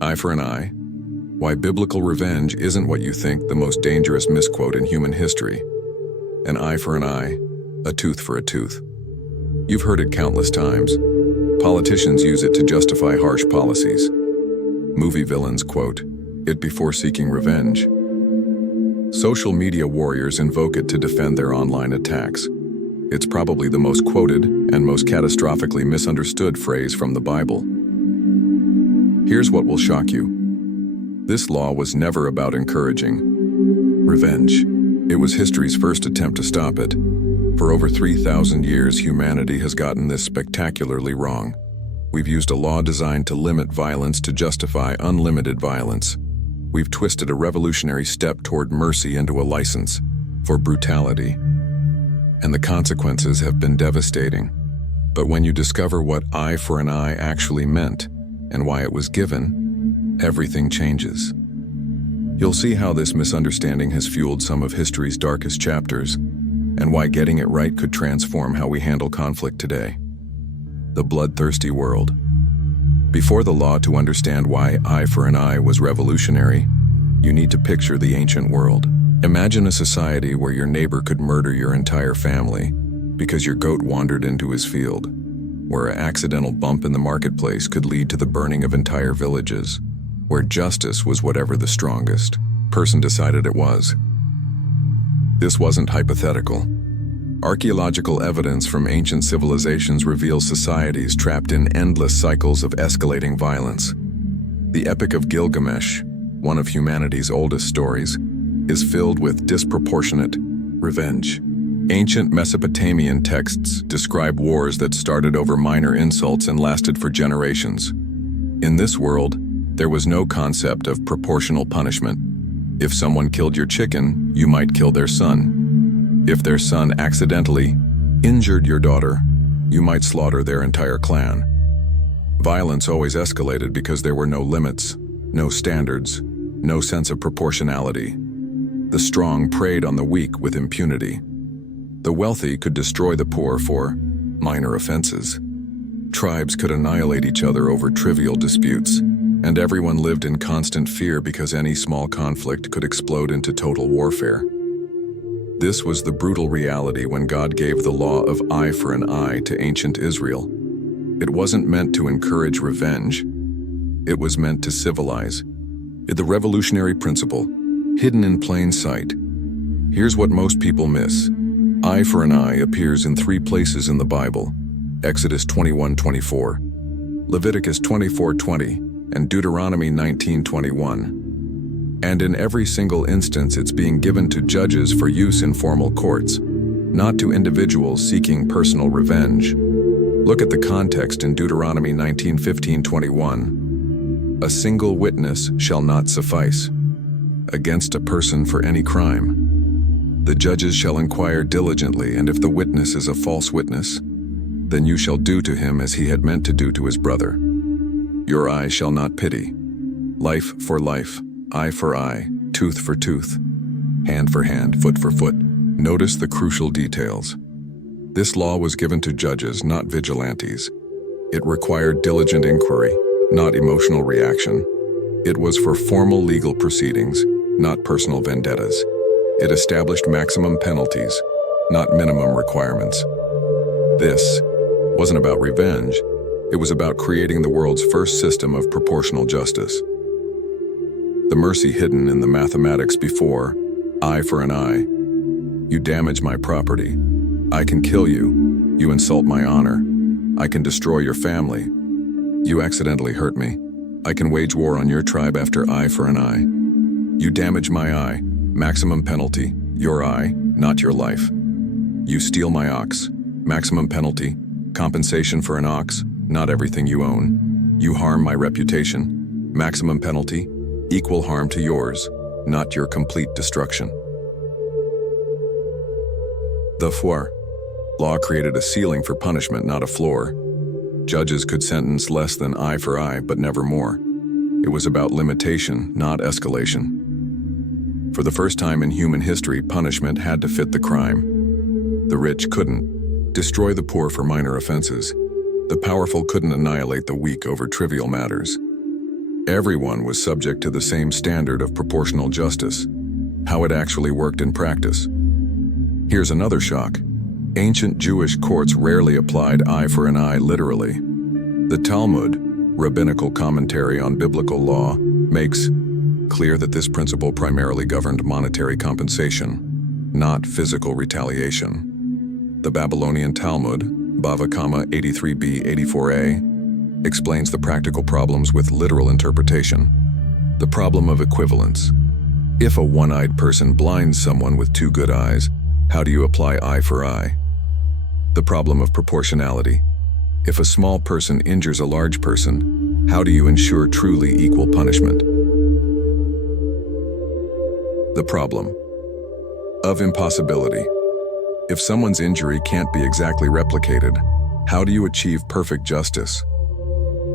Eye for an eye. Why biblical revenge isn't what you think, the most dangerous misquote in human history. An eye for an eye, a tooth for a tooth. You've heard it countless times. Politicians use it to justify harsh policies. Movie villains quote it before seeking revenge. Social media warriors invoke it to defend their online attacks. It's probably the most quoted and most catastrophically misunderstood phrase from the Bible. Here's what will shock you. This law was never about encouraging revenge. It was history's first attempt to stop it. For over 3,000 years, humanity has gotten this spectacularly wrong. We've used a law designed to limit violence to justify unlimited violence. We've twisted a revolutionary step toward mercy into a license for brutality. And the consequences have been devastating. But when you discover what eye for an eye actually meant and why it was given, everything changes. You'll see how this misunderstanding has fueled some of history's darkest chapters, and why getting it right could transform how we handle conflict today. The bloodthirsty world. Before the law, to understand why eye for an eye was revolutionary, you need to picture the ancient world. Imagine a society where your neighbor could murder your entire family because your goat wandered into his field, where an accidental bump in the marketplace could lead to the burning of entire villages, where justice was whatever the strongest person decided it was. This wasn't hypothetical. Archaeological evidence from ancient civilizations reveals societies trapped in endless cycles of escalating violence. The Epic of Gilgamesh, one of humanity's oldest stories, is filled with disproportionate revenge. Ancient Mesopotamian texts describe wars that started over minor insults and lasted for generations. In this world, there was no concept of proportional punishment. If someone killed your chicken, you might kill their son. If their son accidentally injured your daughter, you might slaughter their entire clan. Violence always escalated because there were no limits, no standards, no sense of proportionality. The strong preyed on the weak with impunity. The wealthy could destroy the poor for minor offenses. Tribes could annihilate each other over trivial disputes, and everyone lived in constant fear because any small conflict could explode into total warfare. This was the brutal reality when God gave the law of eye for an eye to ancient Israel. It wasn't meant to encourage revenge. It was meant to civilize. The revolutionary principle, hidden in plain sight. Here's what most people miss. Eye for an eye appears in 3 places in the Bible: Exodus 21:24, Leviticus 24:20, and Deuteronomy 19:21. And in every single instance, it's being given to judges for use in formal courts, not to individuals seeking personal revenge. Look at the context in Deuteronomy 19:15-21. A single witness shall not suffice against a person for any crime. The judges shall inquire diligently, and if the witness is a false witness, then you shall do to him as he had meant to do to his brother. Your eye shall not pity. Life for life, eye for eye, tooth for tooth, hand for hand, foot for foot. Notice the crucial details. This law was given to judges, not vigilantes. It required diligent inquiry, not emotional reaction. It was for formal legal proceedings, not personal vendettas. It established maximum penalties, not minimum requirements. This wasn't about revenge. It was about creating the world's first system of proportional justice. The mercy hidden in the mathematics before, eye for an eye. You damage my property, I can kill you. You insult my honor, I can destroy your family. You accidentally hurt me, I can wage war on your tribe after eye for an eye. You damage my eye, maximum penalty, your eye, not your life. You steal my ox, maximum penalty, compensation for an ox, not everything you own. You harm my reputation, maximum penalty, equal harm to yours, not your complete destruction. The floor. Law created a ceiling for punishment, not a floor. Judges could sentence less than eye for eye, but never more. It was about limitation, not escalation. For the first time in human history, punishment had to fit the crime. The rich couldn't destroy the poor for minor offenses. The powerful couldn't annihilate the weak over trivial matters. Everyone was subject to the same standard of proportional justice. How it actually worked in practice. Here's another shock. Ancient Jewish courts rarely applied eye for an eye literally. The Talmud, rabbinical commentary on biblical law, makes clear that this principle primarily governed monetary compensation, not physical retaliation. The Babylonian Talmud, Bava Kama 83b 84a, explains the practical problems with literal interpretation. The problem of equivalence. If a one-eyed person blinds someone with two good eyes, how do you apply eye for eye? The problem of proportionality. If a small person injures a large person, how do you ensure truly equal punishment? The problem of impossibility. If someone's injury can't be exactly replicated, how do you achieve perfect justice?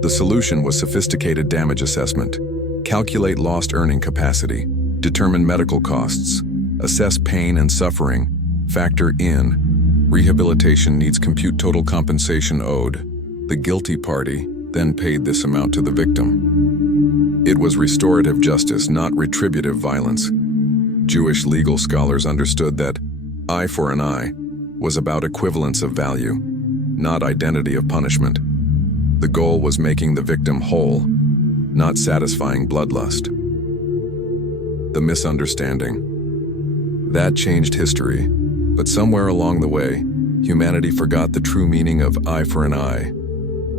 The solution was sophisticated damage assessment. Calculate lost earning capacity, determine medical costs, assess pain and suffering, factor in rehabilitation needs, compute total compensation owed. The guilty party then paid this amount to the victim. It was restorative justice, not retributive violence. Jewish legal scholars understood that eye for an eye was about equivalence of value, not identity of punishment. The goal was making the victim whole, not satisfying bloodlust. The misunderstanding. That changed history, but somewhere along the way, humanity forgot the true meaning of eye for an eye.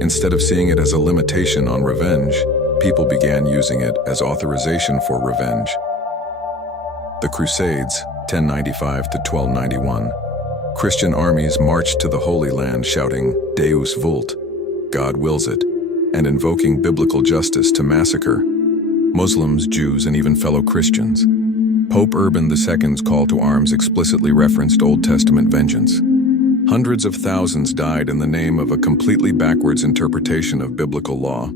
Instead of seeing it as a limitation on revenge, people began using it as authorization for revenge. The Crusades, 1095 to 1291. Christian armies marched to the Holy Land shouting, Deus vult, God wills it, and invoking biblical justice to massacre Muslims, Jews, and even fellow Christians. Pope Urban II's call to arms explicitly referenced Old Testament vengeance. Hundreds of thousands died in the name of a completely backwards interpretation of biblical law.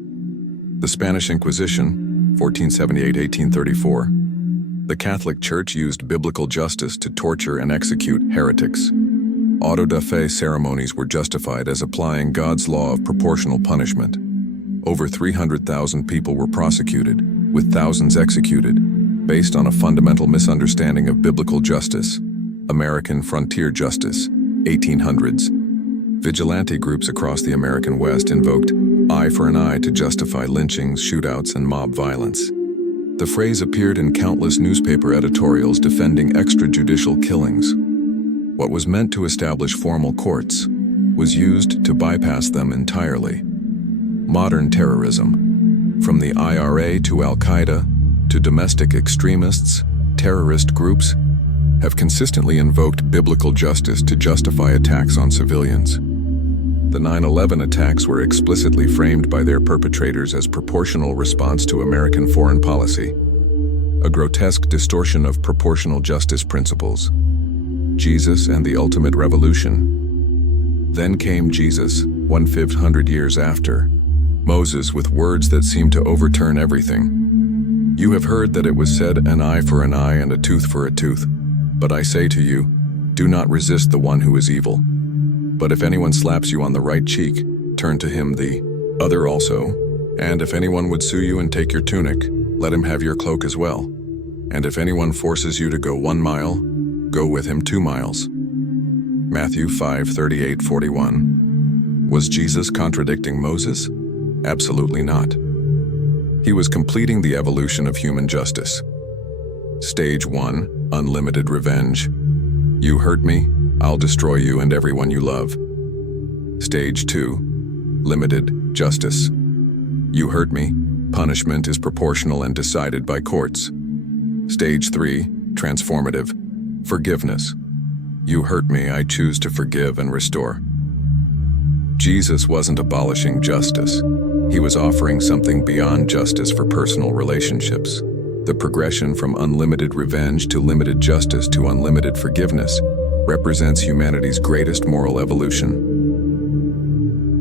The Spanish Inquisition, 1478-1834. The Catholic Church used biblical justice to torture and execute heretics. Auto da fe ceremonies were justified as applying God's law of proportional punishment. Over 300,000 people were prosecuted, with thousands executed, based on a fundamental misunderstanding of biblical justice. American frontier justice, 1800s. Vigilante groups across the American West invoked eye for an eye to justify lynchings, shootouts, and mob violence. The phrase appeared in countless newspaper editorials defending extrajudicial killings. What was meant to establish formal courts was used to bypass them entirely. Modern terrorism. From the IRA to Al-Qaeda to domestic extremists, terrorist groups have consistently invoked biblical justice to justify attacks on civilians. The 9/11 attacks were explicitly framed by their perpetrators as proportional response to American foreign policy, a grotesque distortion of proportional justice principles. Jesus and the ultimate revolution. Then came Jesus, 1,500 years after. Moses with words that seemed to overturn everything. You have heard that it was said, an eye for an eye and a tooth for a tooth. But I say to you, do not resist the one who is evil. But if anyone slaps you on the right cheek, turn to him the other also. And if anyone would sue you and take your tunic, let him have your cloak as well. And if anyone forces you to go 1 mile, go with him 2 miles. Matthew 5:38-41. Was Jesus contradicting Moses? Absolutely not. He was completing the evolution of human justice. Stage 1, unlimited revenge. You hurt me, I'll destroy you and everyone you love. Stage 2, limited justice. You hurt me, punishment is proportional and decided by courts. Stage 3, transformative, forgiveness. You hurt me, I choose to forgive and restore. Jesus wasn't abolishing justice. He was offering something beyond justice for personal relationships. The progression from unlimited revenge to limited justice to unlimited forgiveness represents humanity's greatest moral evolution.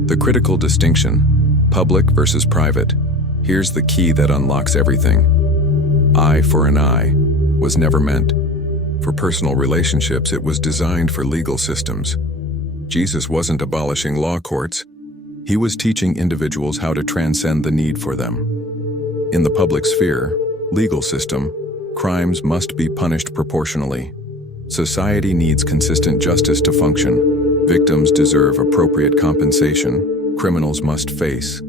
The critical distinction, public versus private. Here's the key that unlocks everything. Eye for an eye was never meant for personal relationships, it was designed for legal systems. Jesus wasn't abolishing law courts. He was teaching individuals how to transcend the need for them. In the public sphere, legal system, crimes must be punished proportionally. Society needs consistent justice to function. Victims deserve appropriate compensation. Criminals must face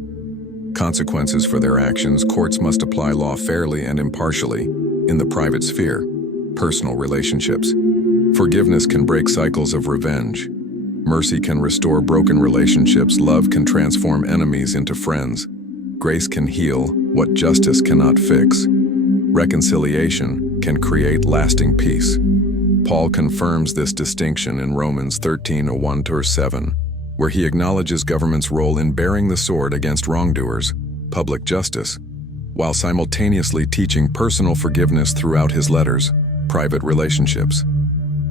consequences for their actions. Courts must apply law fairly and impartially. In the private sphere, personal relationships, forgiveness can break cycles of revenge. Mercy can restore broken relationships. Love can transform enemies into friends. Grace can heal what justice cannot fix. Reconciliation can create lasting peace. Paul confirms this distinction in Romans 13:1-7, where he acknowledges government's role in bearing the sword against wrongdoers, public justice, while simultaneously teaching personal forgiveness throughout his letters, private relationships.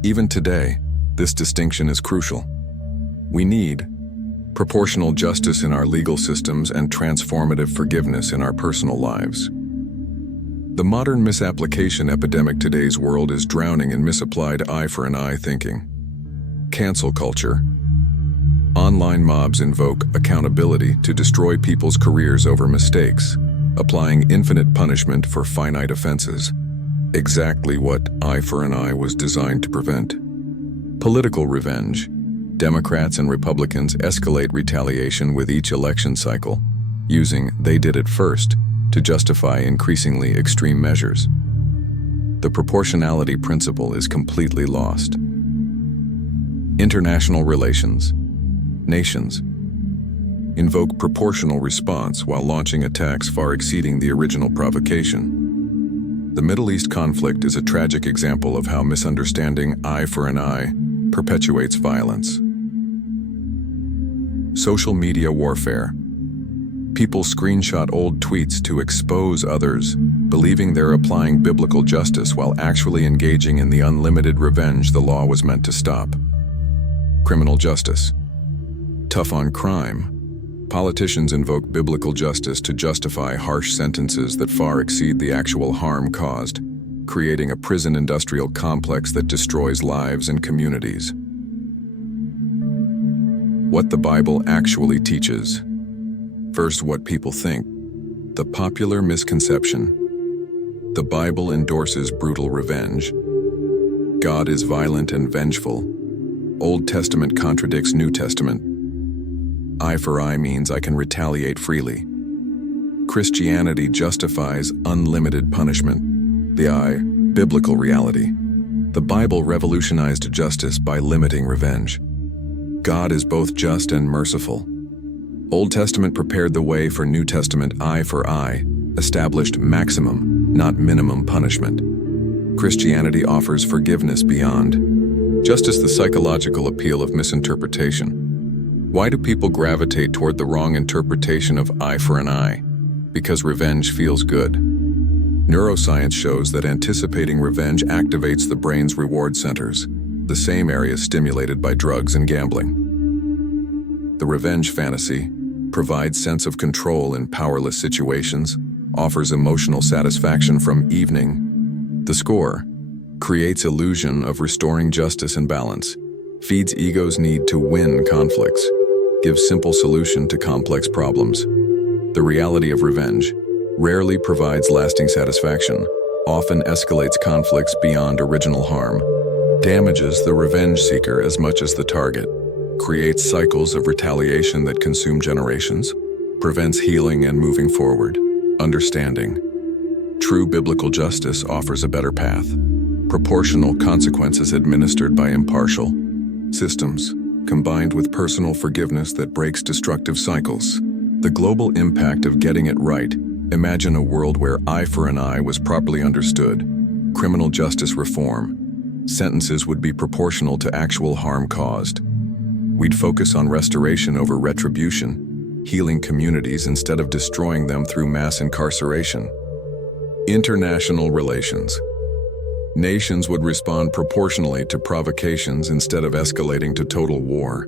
Even today, this distinction is crucial. We need proportional justice in our legal systems and transformative forgiveness in our personal lives. The modern misapplication epidemic today's world is drowning in misapplied eye for an eye thinking. Cancel culture. Online mobs invoke accountability to destroy people's careers over mistakes, applying infinite punishment for finite offenses. Exactly what eye for an eye was designed to prevent. Political revenge. Democrats and Republicans escalate retaliation with each election cycle, using "they did it first" to justify increasingly extreme measures. The proportionality principle is completely lost. International relations. Nations invoke proportional response while launching attacks far exceeding the original provocation. The Middle East conflict is a tragic example of how misunderstanding eye for an eye perpetuates violence. Social media warfare. People screenshot old tweets to expose others, believing they're applying biblical justice while actually engaging in the unlimited revenge the law was meant to stop. Criminal justice. Tough on crime. Politicians invoke biblical justice to justify harsh sentences that far exceed the actual harm caused, creating a prison industrial complex that destroys lives and communities. What the Bible actually teaches. First, what people think. The popular misconception. The Bible endorses brutal revenge. God is violent and vengeful. Old Testament contradicts New Testament. Eye for eye means I can retaliate freely. Christianity justifies unlimited punishment. The eye, biblical reality. The Bible revolutionized justice by limiting revenge. God is both just and merciful. Old Testament prepared the way for New Testament eye for eye, established maximum, not minimum punishment. Christianity offers forgiveness beyond justice. The psychological appeal of misinterpretation. Why do people gravitate toward the wrong interpretation of eye for an eye? Because revenge feels good. Neuroscience shows that anticipating revenge activates the brain's reward centers, the same areas stimulated by drugs and gambling. The revenge fantasy provides sense of control in powerless situations, offers emotional satisfaction from evening. The score creates illusion of restoring justice and balance, feeds ego's need to win conflicts, gives simple solution to complex problems. The reality of revenge rarely provides lasting satisfaction, often escalates conflicts beyond original harm, damages the revenge seeker as much as the target, creates cycles of retaliation that consume generations, prevents healing and moving forward. Understanding. True biblical justice offers a better path. Proportional consequences administered by impartial systems, combined with personal forgiveness that breaks destructive cycles. The global impact of getting it right. Imagine a world where eye for an eye was properly understood. Criminal justice reform. Sentences would be proportional to actual harm caused. We'd focus on restoration over retribution, healing communities instead of destroying them through mass incarceration. International relations. Nations would respond proportionally to provocations instead of escalating to total war.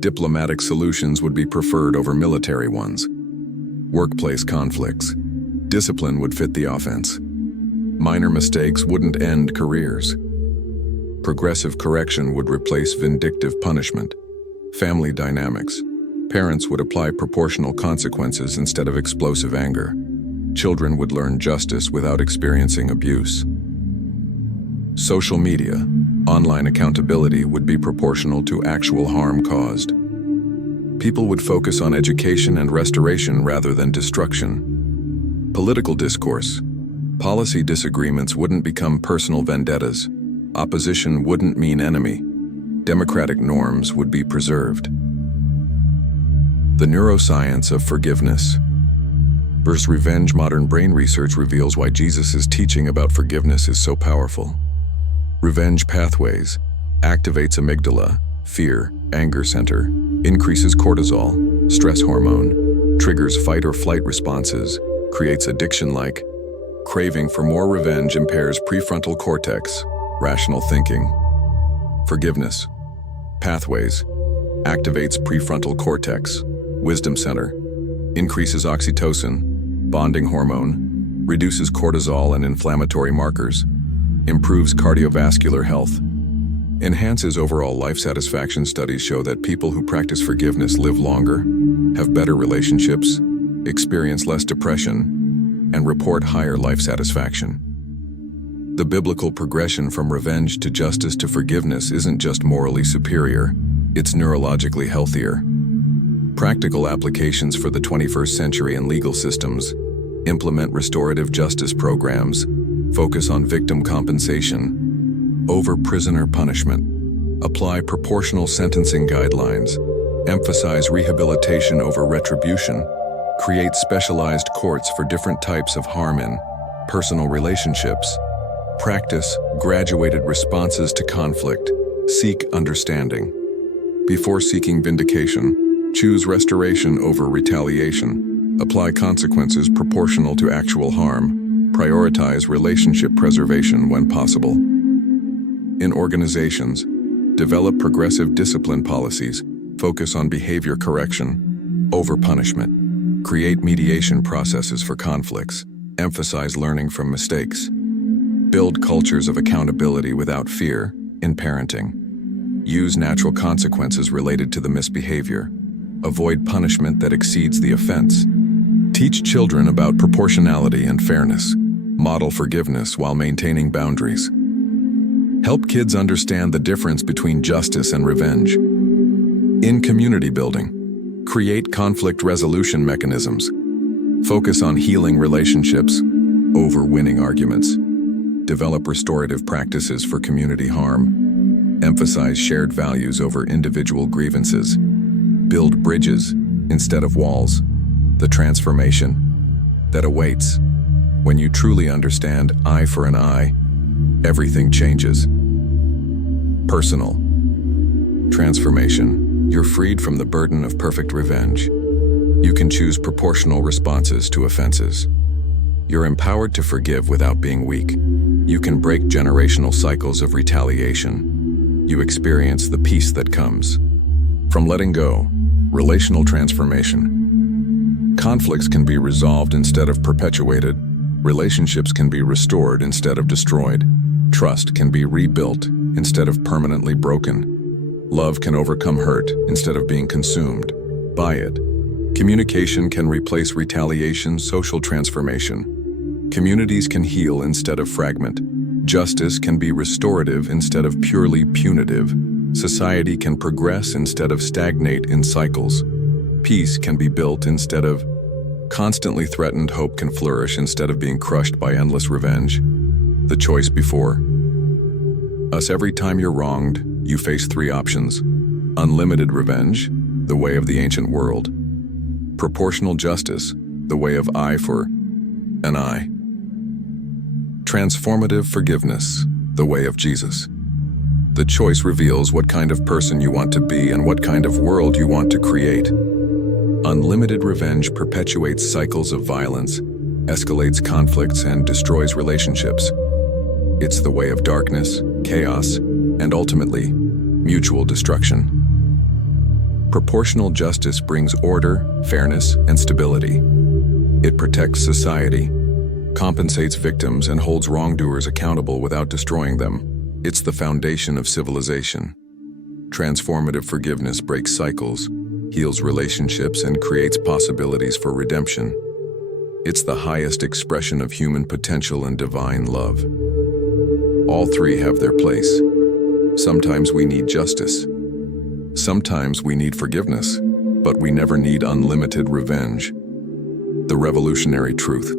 Diplomatic solutions would be preferred over military ones. Workplace conflicts. Discipline would fit the offense. Minor mistakes wouldn't end careers. Progressive correction would replace vindictive punishment. Family dynamics. Parents would apply proportional consequences instead of explosive anger. children would learn justice without experiencing abuse. Social media, online accountability would be proportional to actual harm caused. People would focus on education and restoration rather than destruction. Political discourse. Policy disagreements wouldn't become personal vendettas. Opposition wouldn't mean enemy. Democratic norms would be preserved. The neuroscience of forgiveness. Versus revenge, modern brain research reveals why Jesus' teaching about forgiveness is so powerful. Revenge pathways activates amygdala, fear, anger center, increases cortisol, stress hormone, triggers fight or flight responses, creates addiction-like. Craving for more revenge impairs prefrontal cortex, rational thinking. Forgiveness pathways activates prefrontal cortex, wisdom center, increases oxytocin, bonding hormone, reduces cortisol and inflammatory markers, improves cardiovascular health, enhances overall life satisfaction. Studies show that people who practice forgiveness live longer, have better relationships, experience less depression, and report higher life satisfaction. The biblical progression from revenge to justice to forgiveness isn't just morally superior, it's neurologically healthier. Practical applications for the 21st century in legal systems: implement restorative justice programs, focus on victim compensation, over prisoner punishment, apply proportional sentencing guidelines, emphasize rehabilitation over retribution, create specialized courts for different types of harm in personal relationships, practice graduated responses to conflict, seek understanding. Before seeking vindication, choose restoration over retaliation, apply consequences proportional to actual harm, prioritize relationship preservation when possible. In organizations, develop progressive discipline policies, focus on behavior correction, over punishment. Create mediation processes for conflicts, emphasize learning from mistakes. Build cultures of accountability without fear in parenting. Use natural consequences related to the misbehavior. Avoid punishment that exceeds the offense. Teach children about proportionality and fairness. Model forgiveness while maintaining boundaries. Help kids understand the difference between justice and revenge. In community building, create conflict resolution mechanisms. Focus on healing relationships over winning arguments. Develop restorative practices for community harm. Emphasize shared values over individual grievances. Build bridges instead of walls. The transformation that awaits. When you truly understand eye for an eye, everything changes. Personal transformation. You're freed from the burden of perfect revenge. You can choose proportional responses to offenses. You're empowered to forgive without being weak. You can break generational cycles of retaliation. You experience the peace that comes from letting go. Relational transformation. Conflicts can be resolved instead of perpetuated. Relationships can be restored instead of destroyed. Trust can be rebuilt instead of permanently broken. Love can overcome hurt instead of being consumed by it. Communication can replace retaliation. Social transformation. Communities can heal instead of fragment. Justice can be restorative instead of purely punitive. Society can progress instead of stagnate in cycles. Peace can be built instead of constantly threatened. Hope can flourish instead of being crushed by endless revenge. The choice before us. Every time you're wronged, you face three options: unlimited revenge, the way of the ancient world; proportional justice, the way of eye for an eye; transformative forgiveness, the way of Jesus. The choice reveals what kind of person you want to be and what kind of world you want to create. Unlimited revenge perpetuates cycles of violence, escalates conflicts, and destroys relationships. It's the way of darkness, chaos, and ultimately, mutual destruction. Proportional justice brings order, fairness, and stability. It protects society, compensates victims, and holds wrongdoers accountable without destroying them. It's the foundation of civilization. Transformative forgiveness breaks cycles, heals relationships, and creates possibilities for redemption. It's the highest expression of human potential and divine love. All three have their place. Sometimes we need justice. Sometimes we need forgiveness, but we never need unlimited revenge. The revolutionary truth.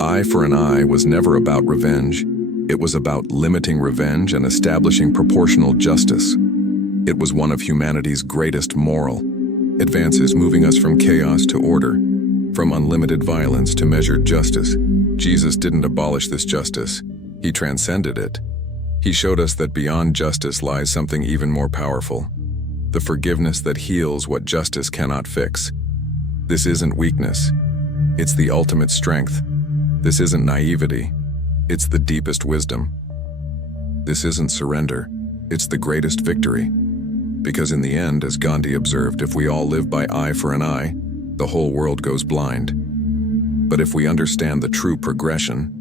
Eye for an eye was never about revenge. It was about limiting revenge and establishing proportional justice. It was one of humanity's greatest moral advances, moving us from chaos to order, from unlimited violence to measured justice. Jesus didn't abolish this justice. He transcended it. He showed us that beyond justice lies something even more powerful, the forgiveness that heals what justice cannot fix. This isn't weakness. It's the ultimate strength. This isn't naivety. It's the deepest wisdom. This isn't surrender. It's the greatest victory. Because in the end, as Gandhi observed, if we all live by eye for an eye, the whole world goes blind. But if we understand the true progression,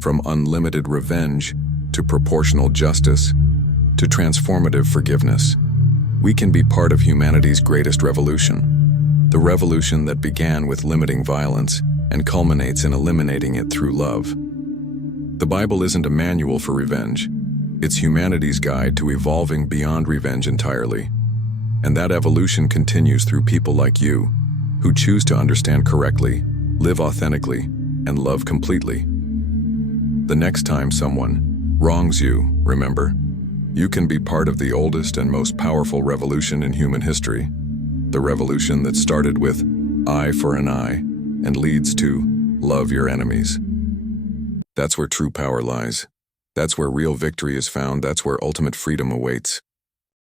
from unlimited revenge to proportional justice to transformative forgiveness, we can be part of humanity's greatest revolution. The revolution that began with limiting violence and culminates in eliminating it through love. The Bible isn't a manual for revenge. It's humanity's guide to evolving beyond revenge entirely. And that evolution continues through people like you, who choose to understand correctly, live authentically, and love completely. The next time someone wrongs you, remember, you can be part of the oldest and most powerful revolution in human history. The revolution that started with eye for an eye and leads to love your enemies. That's where true power lies. That's where real victory is found. That's where ultimate freedom awaits.